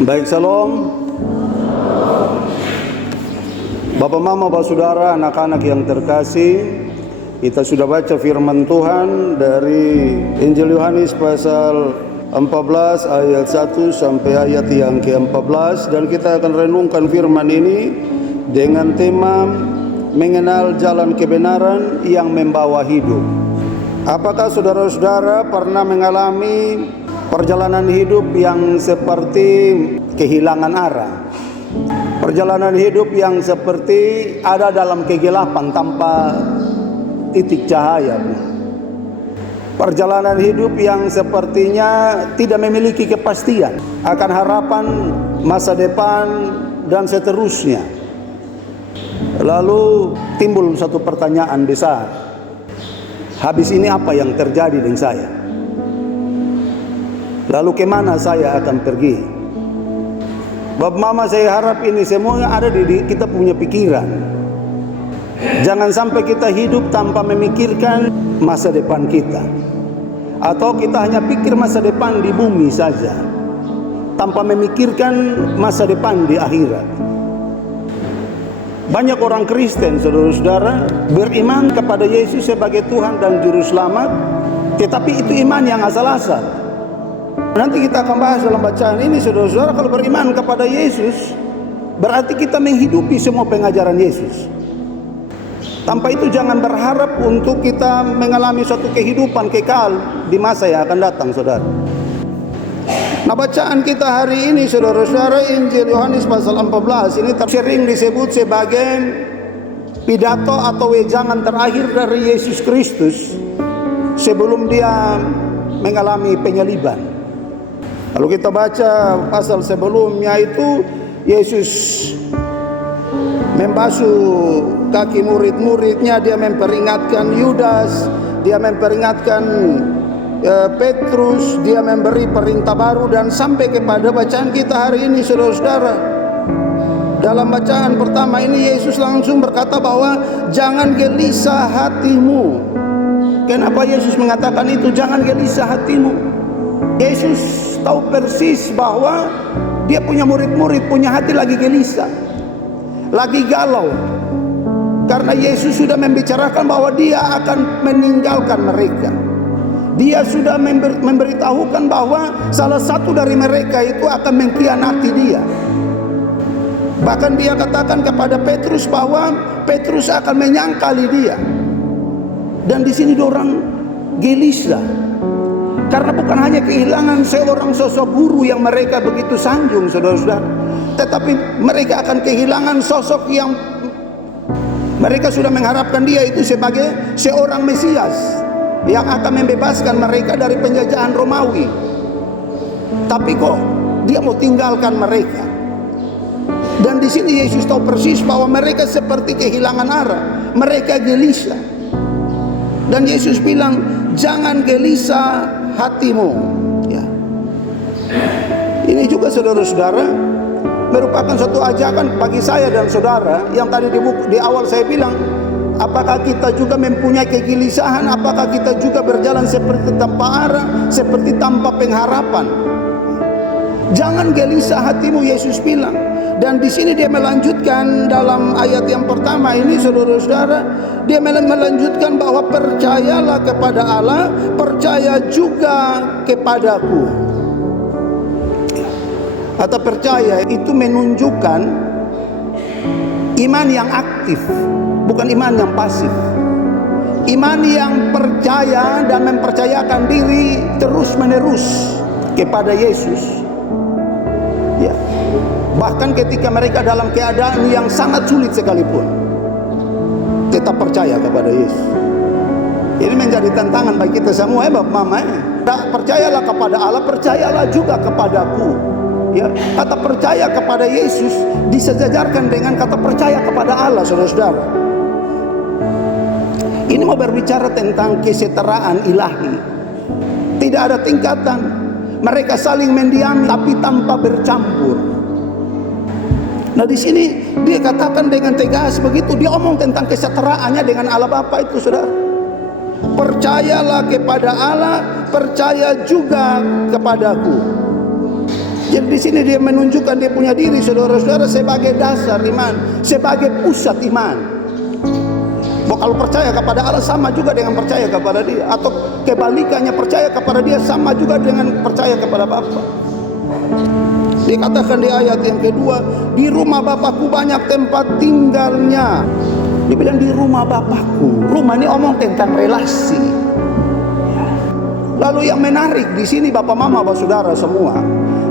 Baik, salam. Bapak, Mama, Bapak, Saudara, anak-anak yang terkasih, kita sudah baca firman Tuhan dari Injil Yohanes pasal 14 ayat 1 sampai ayat yang ke-14, dan kita akan renungkan firman ini dengan tema mengenal jalan kebenaran yang membawa hidup. Apakah saudara-saudara pernah mengalami perjalanan hidup yang seperti kehilangan arah? Perjalanan hidup yang seperti ada dalam kegelapan tanpa titik cahaya. Perjalanan hidup yang sepertinya tidak memiliki kepastian akan harapan masa depan dan seterusnya. Lalu timbul satu pertanyaan besar. Habis ini apa yang terjadi dengan saya? Lalu kemana saya akan pergi? Bapak, Mama, saya harap ini semua ada di kita punya pikiran. Jangan sampai kita hidup tanpa memikirkan masa depan kita, atau kita hanya pikir masa depan di bumi saja tanpa memikirkan masa depan di akhirat. Banyak orang Kristen, saudara-saudara, beriman kepada Yesus sebagai Tuhan dan Juru Selamat, tetapi itu iman yang asal-asal. Nanti kita akan bahas dalam bacaan ini, saudara-saudara. Kalau beriman kepada Yesus, berarti kita menghidupi semua pengajaran Yesus. Tanpa itu jangan berharap untuk kita mengalami suatu kehidupan kekal di masa yang akan datang, saudara. Nah, bacaan kita hari ini, saudara-saudara, Injil Yohanes pasal 14 ini sering disebut sebagai pidato atau wejangan terakhir dari Yesus Kristus sebelum dia mengalami penyaliban. Kalau kita baca pasal sebelumnya itu, Yesus membasuh kaki murid-muridnya, dia memperingatkan Yudas, dia memperingatkan Petrus, dia memberi perintah baru, dan sampai kepada bacaan kita hari ini, saudara-saudara. Dalam bacaan pertama ini Yesus langsung berkata bahwa jangan gelisah hatimu. Kenapa Yesus mengatakan itu? Jangan gelisah hatimu. Yesus tahu persis bahwa dia punya murid-murid punya hati lagi gelisah, lagi galau, karena Yesus sudah membicarakan bahwa dia akan meninggalkan mereka. Dia sudah memberitahukan bahwa salah satu dari mereka itu akan mengkhianati dia. Bahkan dia katakan kepada Petrus bahwa Petrus akan menyangkali dia. Dan di sini orang gelisah, karena bukan hanya kehilangan seorang sosok guru yang mereka begitu sanjung, saudara-saudara, tetapi mereka akan kehilangan sosok yang mereka sudah mengharapkan dia itu sebagai seorang Mesias yang akan membebaskan mereka dari penjajahan Romawi. Tapi kok dia mau tinggalkan mereka? Dan di sini Yesus tahu persis bahwa mereka seperti kehilangan arah, mereka gelisah. Dan Yesus bilang, jangan gelisah hatimu. Ya. Ini juga, saudara-saudara, merupakan suatu ajakan bagi saya dan saudara. Yang tadi di awal saya bilang, apakah kita juga mempunyai kegelisahan? Apakah kita juga berjalan seperti tanpa arah, seperti tanpa pengharapan? Jangan gelisah hatimu, Yesus bilang. Dan di sini dia melanjutkan dalam ayat yang pertama ini, saudara-saudara, dia melanjutkan bahwa percayalah kepada Allah, percaya juga kepadaku. Atau percaya itu menunjukkan iman yang aktif, bukan iman yang pasif. Iman yang percaya dan mempercayakan diri terus-menerus kepada Yesus. Ya. Bahkan ketika mereka dalam keadaan yang sangat sulit sekalipun, tetap percaya kepada Yesus. Ini menjadi tantangan bagi kita semua, Bapak, Mama. Percayalah kepada Allah, percayalah juga kepadaku. Ya, kata percaya kepada Yesus disejajarkan dengan kata percaya kepada Allah, saudara-saudara. Ini mau berbicara tentang kesetaraan ilahi. Tidak ada tingkatan. Mereka saling mendiami tapi tanpa bercampur. Nah, di sini dia katakan dengan tegas begitu, dia omong tentang kesetaraannya dengan Allah Bapa itu, saudara. Percayalah kepada Allah, percaya juga kepadaku. Jadi di sini dia menunjukkan dia punya diri, saudara-saudara, sebagai dasar iman, sebagai pusat iman. Kalau percaya kepada Allah sama juga dengan percaya kepada Dia, atau kebalikannya, percaya kepada Dia sama juga dengan percaya kepada Bapa. Dikatakan di ayat yang kedua, di rumah Bapakku banyak tempat tinggalnya. Dibilang di rumah Bapakku. Rumah ini omong tentang relasi. Lalu yang menarik di sini, Bapak Mama, Bapak Saudara semua,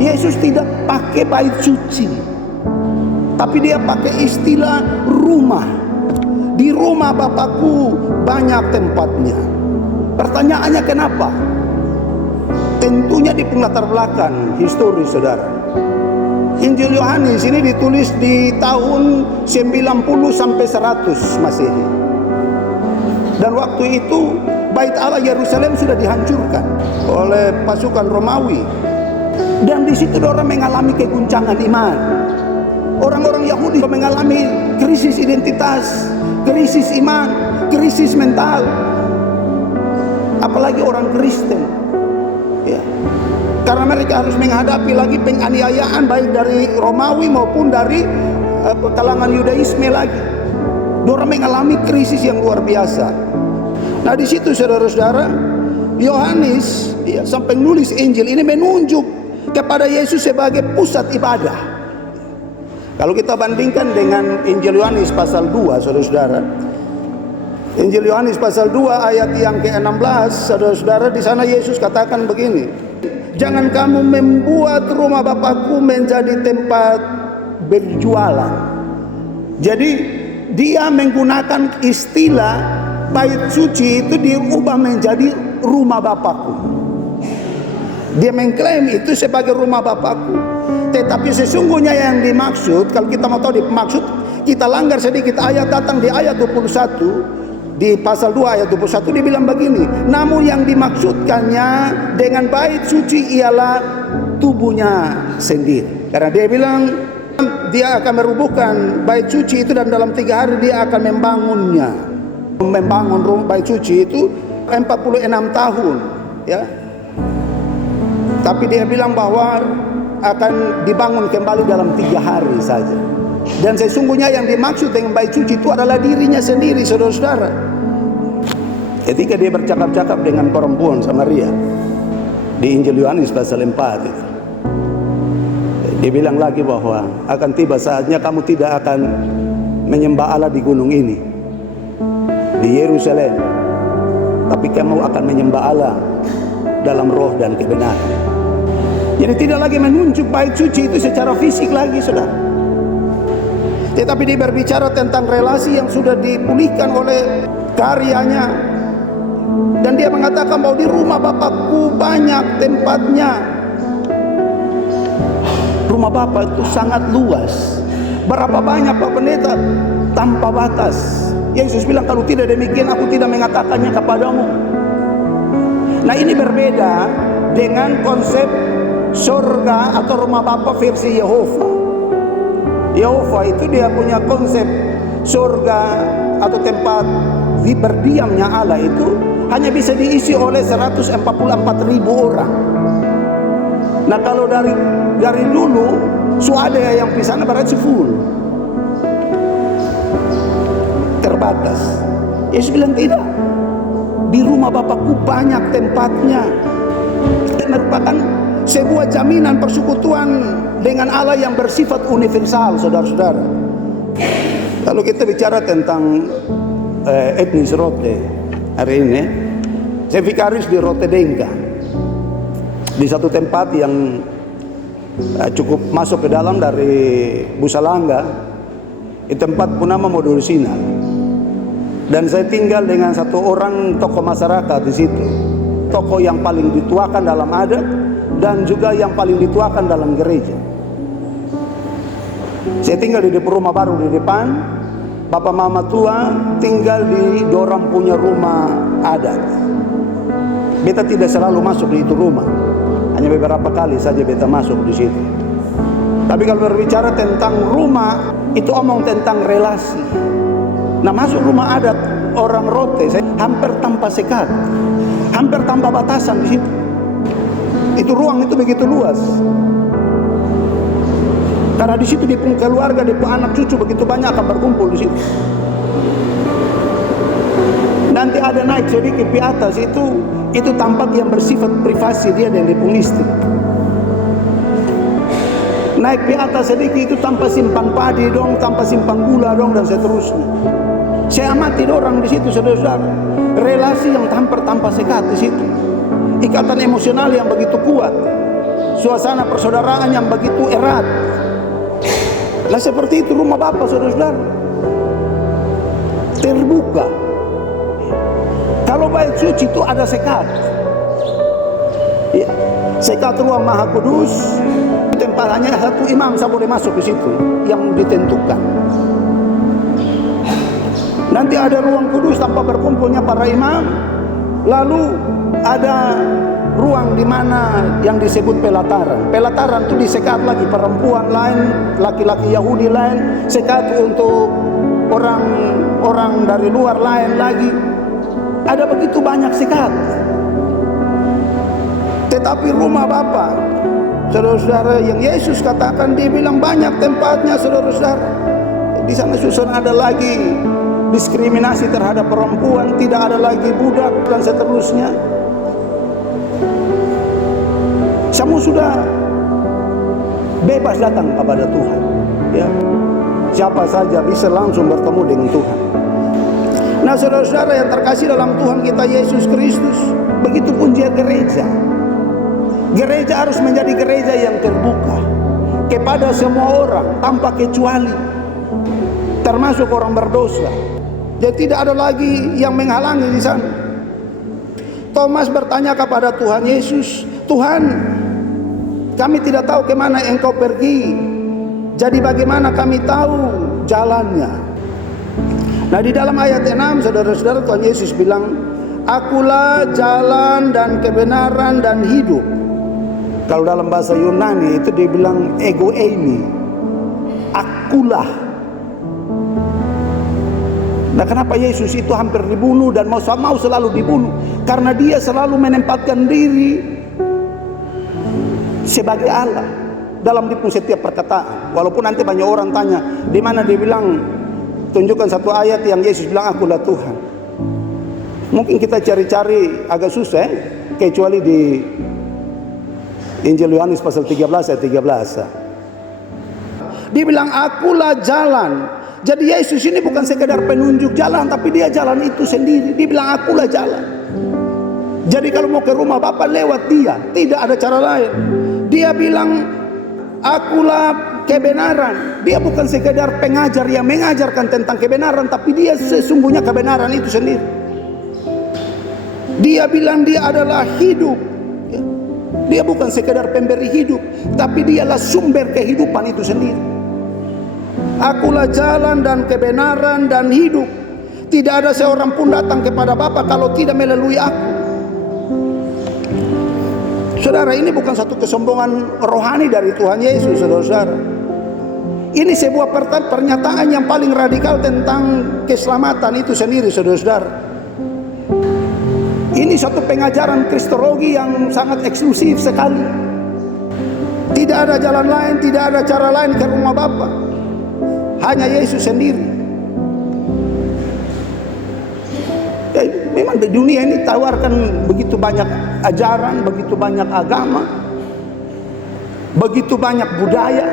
Yesus tidak pakai bait suci, tapi Dia pakai istilah rumah. Di rumah Bapakku banyak tempatnya. Pertanyaannya kenapa? Tentunya di latar belakang historis, saudara. Injil Yohanes ini ditulis di tahun 90 sampai 100 Masehi. Dan waktu itu Bait Allah Yerusalem sudah dihancurkan oleh pasukan Romawi. Dan di situ orang mengalami keguncangan iman. Orang-orang Yahudi mengalami krisis identitas, krisis iman, krisis mental. Apalagi orang Kristen, ya. Karena mereka harus menghadapi lagi penganiayaan baik dari Romawi maupun dari kalangan Yudaisme lagi. Orang mengalami krisis yang luar biasa. Nah di situ saudara-saudara, Yohanes ya, sampai nulis Injil ini menunjuk kepada Yesus sebagai pusat ibadah. Kalau kita bandingkan dengan Injil Yohanes pasal 2, saudara-saudara, Injil Yohanes pasal 2 ayat yang ke-16, saudara-saudara, di sana Yesus katakan begini, jangan kamu membuat rumah Bapakku menjadi tempat berjualan. Jadi dia menggunakan istilah bait suci itu diubah menjadi rumah Bapakku. Dia mengklaim itu sebagai rumah Bapakku. Tetapi sesungguhnya yang dimaksud, kalau kita mau tahu dimaksud, kita langgar sedikit ayat, datang di ayat 21, di pasal 2 ayat 21 dibilang begini, namun yang dimaksudkannya dengan bait suci ialah tubuhnya sendiri. Karena dia bilang dia akan merubuhkan bait suci itu dan dalam 3 hari dia akan membangunnya. Membangun bait suci itu 46 tahun, ya. Tapi dia bilang bahwa akan dibangun kembali dalam 3 hari saja. Dan sesungguhnya yang dimaksud dengan bait suci itu adalah dirinya sendiri, saudara-saudara. Ketika dia bercakap-cakap dengan perempuan Samaria di Injil Yohanes pasal 4 itu, dia bilang lagi bahwa akan tiba saatnya kamu tidak akan menyembah Allah di gunung ini, di Yerusalem, tapi kamu akan menyembah Allah dalam roh dan kebenaran. Jadi tidak lagi menunjuk bait suci itu secara fisik lagi, saudara. Tetapi dia berbicara tentang relasi yang sudah dipulihkan oleh karyanya. Dan dia mengatakan bahwa di rumah Bapakku banyak tempatnya. Rumah Bapa itu sangat luas. Berapa banyak Pak Pendeta? Tanpa batas. Yesus bilang kalau tidak demikian aku tidak mengatakannya kepadamu. Nah ini berbeda dengan konsep surga atau rumah Bapa versi Yehova. Yehova itu dia punya konsep surga atau tempat berdiamnya Allah itu hanya bisa diisi oleh 144.000 orang. Nah kalau dari dulu swadaya yang di sana berarti full, terbatas. Yesus bilang tidak, di rumah Bapakku banyak tempatnya. Itu merupakan sebuah jaminan persekutuan dengan Allah yang bersifat universal, saudara-saudara. Kalau kita bicara tentang etnis Rote hari ini, saya vikaris di Rote Dengka, di satu tempat yang cukup masuk ke dalam dari Busalangga, di tempat Punama Modulsina. Dan saya tinggal dengan satu orang tokoh masyarakat di situ, tokoh yang paling dituakan dalam adat dan juga yang paling dituakan dalam gereja. Saya tinggal di rumah baru di depan. Bapak mama tua tinggal di dorang punya rumah adat. Beta tidak selalu masuk di itu rumah, hanya beberapa kali saja beta masuk di situ. Tapi kalau berbicara tentang rumah, itu omong tentang relasi. Nah masuk rumah adat orang Rote, saya hampir tanpa sekat, hampir tanpa batasan di situ. Itu ruang itu begitu luas. Karena di situ dia pun keluarga, dia pun anak cucu begitu banyak akan berkumpul di situ. Nanti ada naik sedikit di atas itu tempat yang bersifat privasi dia dan dia pun istri. Naik di atas sedikit itu tanpa simpan padi dong, tanpa simpan gula dong, dan seterusnya. Saya amati orang di situ, saudara-saudara, relasi yang hampir tanpa sekat di situ, ikatan emosional yang begitu kuat, suasana persaudaraan yang begitu erat. Lah seperti itu rumah Bapa, saudara-saudara, terbuka. Kalau bait suci itu ada sekat, ya, sekat ruang Maha Kudus. Tempat hanya satu imam saya boleh masuk di situ yang ditentukan. Nanti ada ruang kudus tanpa berkumpulnya para imam. Lalu ada ruang di mana yang disebut pelataran. Pelataran itu disekat lagi, perempuan lain, laki-laki Yahudi lain, sekat untuk orang dari luar lain lagi. Ada begitu banyak sekat. Tetapi rumah Bapa, saudara-saudara, yang Yesus katakan, dia bilang banyak tempatnya, saudara-saudara. Di sana susah ada lagi diskriminasi terhadap perempuan, tidak ada lagi budak dan seterusnya. Semua sudah bebas datang kepada Tuhan. Ya, siapa saja bisa langsung bertemu dengan Tuhan. Nah, saudara-saudara yang terkasih dalam Tuhan kita Yesus Kristus, begitupun dia gereja. Gereja harus menjadi gereja yang terbuka kepada semua orang tanpa kecuali, termasuk orang berdosa. Jadi tidak ada lagi yang menghalangi di sana. Thomas bertanya kepada Tuhan Yesus, "Tuhan, kami tidak tahu kemana Engkau pergi. Jadi bagaimana kami tahu jalannya?" Nah, di dalam ayat 6, saudara-saudara, Tuhan Yesus bilang, "Akulah jalan dan kebenaran dan hidup." Kalau dalam bahasa Yunani itu dia bilang ego eimi, akulah. Nah, kenapa Yesus itu hampir dibunuh dan mau selalu dibunuh? Karena dia selalu menempatkan diri sebagai Allah dalam setiap perkataan. Walaupun nanti banyak orang tanya, di mana dia bilang, tunjukkan satu ayat yang Yesus bilang akulah Tuhan. Mungkin kita cari-cari agak susah, kecuali di Injil Yohanes pasal 13 ayat 13. Dia bilang akulah jalan. Jadi Yesus ini bukan sekedar penunjuk jalan, tapi dia jalan itu sendiri. Dia bilang akulah jalan. Jadi kalau mau ke rumah Bapa lewat dia, tidak ada cara lain. Dia bilang akulah kebenaran. Dia bukan sekedar pengajar yang mengajarkan tentang kebenaran, tapi dia sesungguhnya kebenaran itu sendiri. Dia bilang dia adalah hidup. Dia bukan sekedar pemberi hidup, tapi dialah sumber kehidupan itu sendiri. Akulah jalan dan kebenaran dan hidup. Tidak ada seorang pun datang kepada Bapa kalau tidak melalui aku. Saudara, ini bukan satu kesombongan rohani dari Tuhan Yesus, saudara-saudara. Ini sebuah pernyataan yang paling radikal tentang keselamatan itu sendiri, saudara-saudara. Ini suatu pengajaran kristologi yang sangat eksklusif sekali. Tidak ada jalan lain, tidak ada cara lain ke rumah Bapa. Hanya Yesus sendiri. Ya, memang di dunia ini tawarkan begitu banyak ajaran, begitu banyak agama, begitu banyak budaya.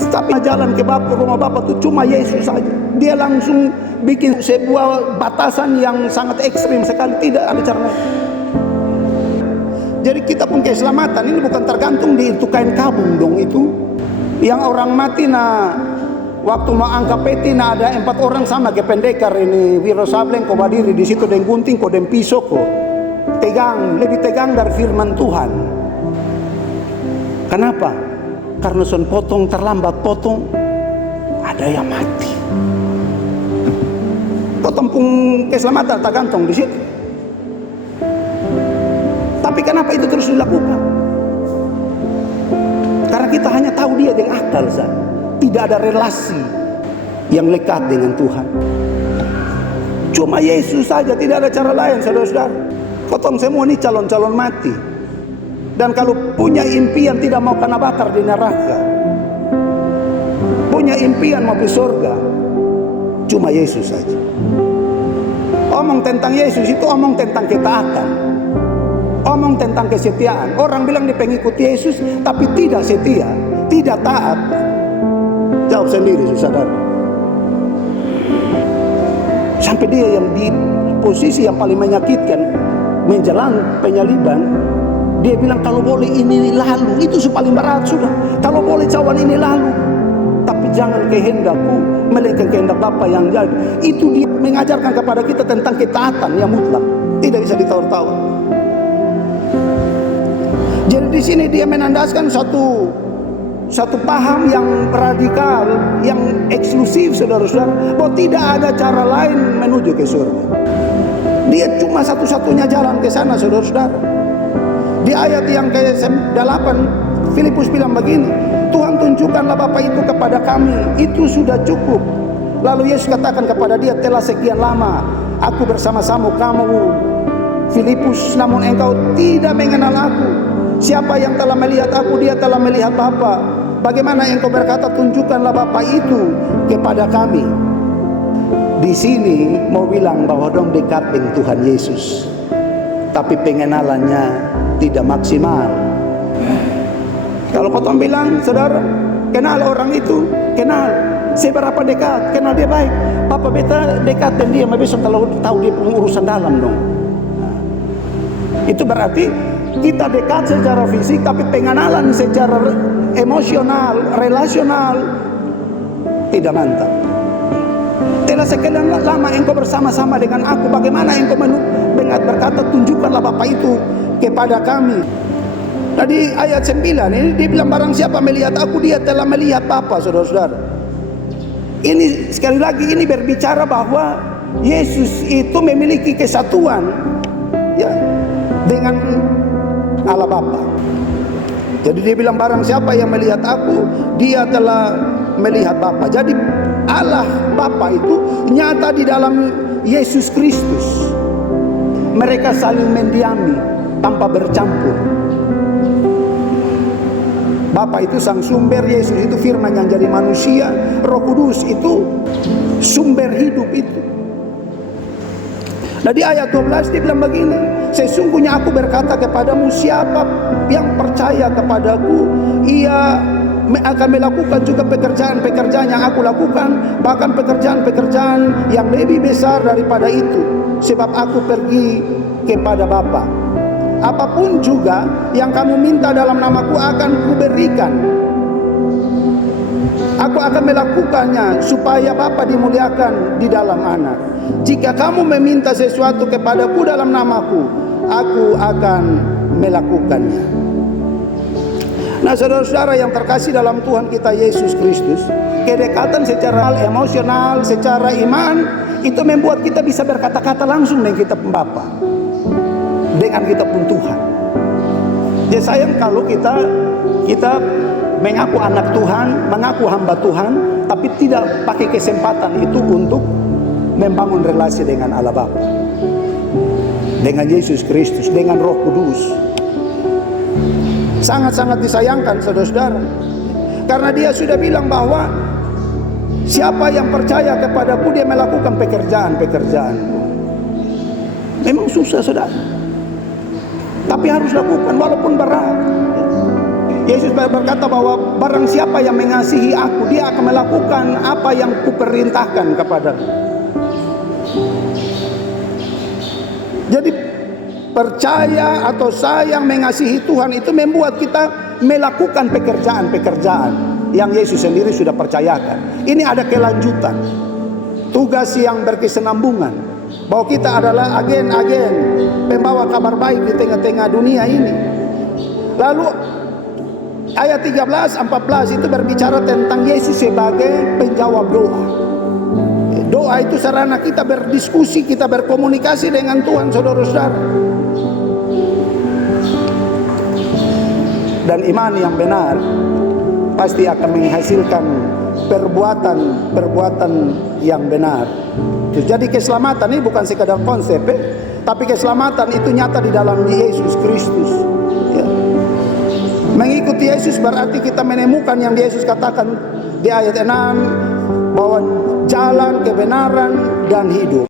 Tapi jalan ke rumah Bapa itu cuma Yesus saja. Dia langsung bikin sebuah batasan yang sangat ekstrim sekali, tidak ada cara lain. Jadi kita pun keselamatan ini bukan tergantung di itu kain kabung dong itu. Yang orang mati waktu mau angkat peti ada 4 orang sama ke pendekar ini Wiro Sableng kau berdiri di situ dengan gunting kau dan pisau kau tegang, lebih tegang dari firman Tuhan. Kenapa? Karena son potong terlambat potong ada yang mati. Potong pun keselamatan tergantung di situ. Tapi kenapa itu terus dilakukan? Karena kita hanya tahu dia dengan akal saja. Tidak ada relasi yang lekat dengan Tuhan. Cuma Yesus saja, tidak ada cara lain, saudara-saudara. Potong semua ini calon-calon mati. Dan kalau punya impian tidak mau kena bakar di neraka, punya impian mau ke surga, cuma Yesus saja. Omong tentang Yesus itu omong tentang ketaatan, omong tentang kesetiaan. Orang bilang di pengikut Yesus tapi tidak setia, tidak taat. Jawab sendiri saudara. Sampai dia yang di posisi yang paling menyakitkan, menjelang penyaliban, dia bilang kalau boleh ini lalu, itu paling berat sudah. Kalau boleh cawan ini lalu, tapi jangan kehendakku melainkan kehendak Bapa yang jadi. Itu dia mengajarkan kepada kita tentang ketaatan yang mutlak, tidak bisa ditawar-tawar. Jadi di sini dia menandaskan satu paham yang radikal, yang eksklusif saudara-saudara, bahwa tidak ada cara lain menuju ke surga. Dia cuma satu-satunya jalan ke sana saudara-saudara. Di ayat yang ke-8 Filipus bilang begini, Tuhan tunjukkanlah Bapa itu kepada kami, itu sudah cukup. Lalu Yesus katakan kepada dia, telah sekian lama aku bersama-sama kamu Filipus, namun engkau tidak mengenal aku. Siapa yang telah melihat aku, dia telah melihat Bapa. Bagaimana engkau berkata tunjukkanlah Bapa itu kepada kami? Di sini mau bilang bahwa dong dekat dengan Tuhan Yesus, tapi pengenalannya tidak maksimal. Kalau kau bilang, saudara, kenal orang itu, kenal seberapa dekat, kenal dia baik. Papa beta dekat dan dia, besok kalau tahu dia pengurusan dalam dong. Itu berarti kita dekat secara fisik, tapi pengenalan secara emosional, relasional tidak mantap. Telah sekian lama engkau bersama-sama dengan aku, bagaimana engkau berkata tunjukkanlah Bapa itu kepada kami. Tadi ayat 9 ini dibilang barang siapa melihat aku, dia telah melihat Bapa, saudara-saudara. Ini sekali lagi ini berbicara bahwa Yesus itu memiliki kesatuan ya dengan Allah Bapa. Jadi dia bilang barang siapa yang melihat aku, dia telah melihat Bapa. Jadi Allah Bapa itu nyata di dalam Yesus Kristus. Mereka saling mendiami tanpa bercampur. Bapa itu sang sumber, Yesus itu firman yang jadi manusia, Roh Kudus itu sumber hidup itu. Nah di ayat 12 dia bilang begini, sesungguhnya aku berkata kepadamu, siapa yang percaya kepadaku, ia akan melakukan juga pekerjaan-pekerjaan yang aku lakukan, bahkan pekerjaan-pekerjaan yang lebih besar daripada itu, sebab aku pergi kepada Bapa. Apapun juga yang kamu minta dalam namaku akan kuberikan. Aku akan melakukannya supaya Bapa dimuliakan di dalam Anak. Jika kamu meminta sesuatu kepadaku dalam namaku, aku akan melakukannya. Nah saudara-saudara yang terkasih dalam Tuhan kita Yesus Kristus, kedekatan secara emosional, secara iman, itu membuat kita bisa berkata-kata langsung dengan kita Bapa, dengan kita pun Tuhan. Jadi sayang kalau kita mengaku anak Tuhan, mengaku hamba Tuhan, tapi tidak pakai kesempatan itu untuk membangun relasi dengan Allah Bapa, dengan Yesus Kristus, dengan Roh Kudus. Sangat-sangat disayangkan saudara-saudara, karena dia sudah bilang bahwa siapa yang percaya kepadaku, dia melakukan pekerjaan-pekerjaan. Memang susah saudara, tapi harus lakukan walaupun berat. Yesus berkata bahwa barang siapa yang mengasihi aku, dia akan melakukan apa yang kuperintahkan kepadaku. Jadi percaya atau sayang mengasihi Tuhan itu membuat kita melakukan pekerjaan-pekerjaan yang Yesus sendiri sudah percayakan. Ini ada kelanjutan, tugas yang berkesinambungan, bahwa kita adalah agen-agen pembawa kabar baik di tengah-tengah dunia ini. Lalu ayat 13-14 itu berbicara tentang Yesus sebagai penjawab doa. Doa itu sarana kita berdiskusi, kita berkomunikasi dengan Tuhan, saudara-saudara. Dan iman yang benar pasti akan menghasilkan perbuatan yang benar. Jadi keselamatan ini bukan sekadar konsep, tapi keselamatan itu nyata di dalam Yesus Kristus. Ya. Mengikuti Yesus berarti kita menemukan yang Yesus katakan, di ayat 6 bahwa jalan kebenaran dan hidup.